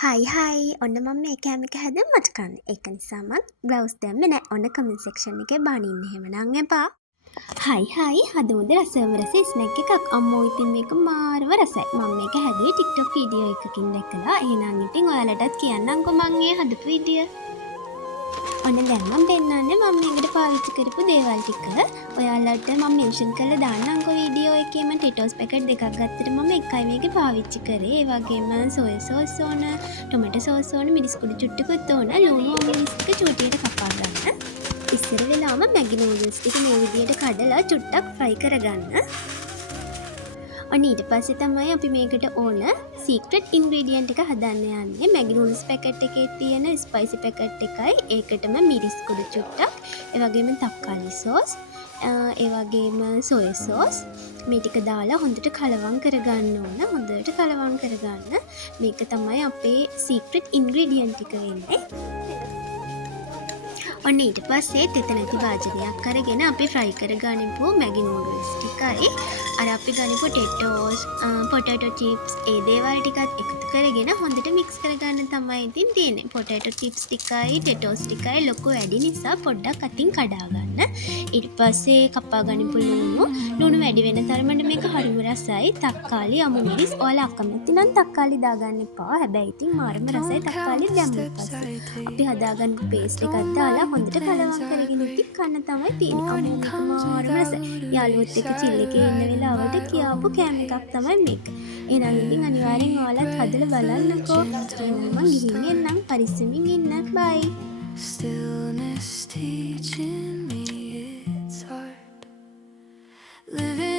හයි ඔන්න මම මේ කෑම එක හැදුවේ මට කන්න. ඒක නිසා මම ග්ලව්ස් දැම්මේ නෑ. ඔන්න කමෙන්ට් සෙක්ෂන් එකේ බනින්න එහෙමනම් එපා. හයි හදමුද රසවම රස ස්නැක් එකක්. අම්මෝ ඉතින් මේක මාරම රසයි. මම මේක හැදුවේ TikTok වීඩියෝ එකකින් දැකලා. එහෙනම් ඉතින් ඔයාලටත් කියන්නම්කෝ මම මේ හදපු විදිය. ඔන්න දැන් මම පෙන්නන්නේ මම මේකට පාවිච්චි කරපු දේවල් ටික. ඔයාලට මම මෙන්ෂන් කරලා දාන්නම්කෝ වීඩියෝ එකේ. මම ටිටෝස් පැකට් දෙකක් ගත්තට මම එකයි මේකේ පාවිච්චි කරේ. ඒ වගේම සෝය සෝස් ඕන, ටොමැටෝ සෝස් ඕන, මිරිස් කුඩු චුට්ටකුත් ඕන, ලුණු මිරිස් ටික චූටියට කපා ගන්න. ඉස්සර වෙලාම මැගි නූඩල්ස් ටික මේ විදියට කඩලා චුට්ටක් ෆ්‍රයි කරගන්න. ඔන්න ඊට පස්සේ තමයි අපි මේකට ඕන සීක්‍රට් ඉන්ග්‍රීඩියන්ට් එක හදන්න යන්නේ. මැගි නූඩල්ස් පැකට් එකේ තියෙන ස්පයිසි පැකට් එකයි, ඒකටම මිරිස් කුඩු චුට්ටක්, ඒ වගේම තක්කාලි සෝස්, ඒ වගේම සෝය සෝස් මේ ටික දාලා හොඳට කලවම් කරගන්න ඕන. හොඳට කලවම් කරගන්න. මේක තමයි අපේ සීක්‍රට් ඉන්ග්‍රීඩියන්ට් ටික වෙන්නේ. ඔන්න ඊට පස්සේ තෙත නැති වාජනයක් අරගෙන අපි ෆ්‍රයි කරගනිපු මැගි නූඩල්ස් ටිකයි අර අපි ගනිපු ටෙටෝස්, පොටැටෝ චිප්ස් ඒ දේවල් ටිකත් එකතු කරගෙන හොඳට මික්ස් කරගන්න තමයි ඉතින් තියෙන්නේ. පොටැටෝ චිප්ස් ටිකයි ටෙටෝස් ටිකයි ලොකු වැඩි නිසා පොඩ්ඩක් අතින් කඩා ගන්න. ඊට පස්සේ කපා ගනිපු ලුණු වැඩි වෙන තරමට මේක හරිම රසයි. තක්කාලි, අමු මිරිස් ඔයාලා අකමැති නම් තක්කාලි දාගන්න එපා. හැබැයි ඉතින් මාරම රසයි තක්කාලි දැම්මම පස්සේ. අපි හදාගන්න පේස්ට් එකක් දාලා හොඳට කලවම් කරගෙන ඉතින් කන්න තමයි තියෙන්නේ. අම්මෝ මාරම රසයි. යාළුවොත් එක්ක චිල් එකේ ඉන්න වෙලාවට කියාපු කෑම එකක් තමයි මේක. එහෙනම් ඉතින් අනිවාර්යෙන් ඔයාලත් හදලා බලන්නකෝ. මම ගිහින් එන්නම්. පරිස්සමින් ඉන්න. බයි. Stillness teaching me it's hard living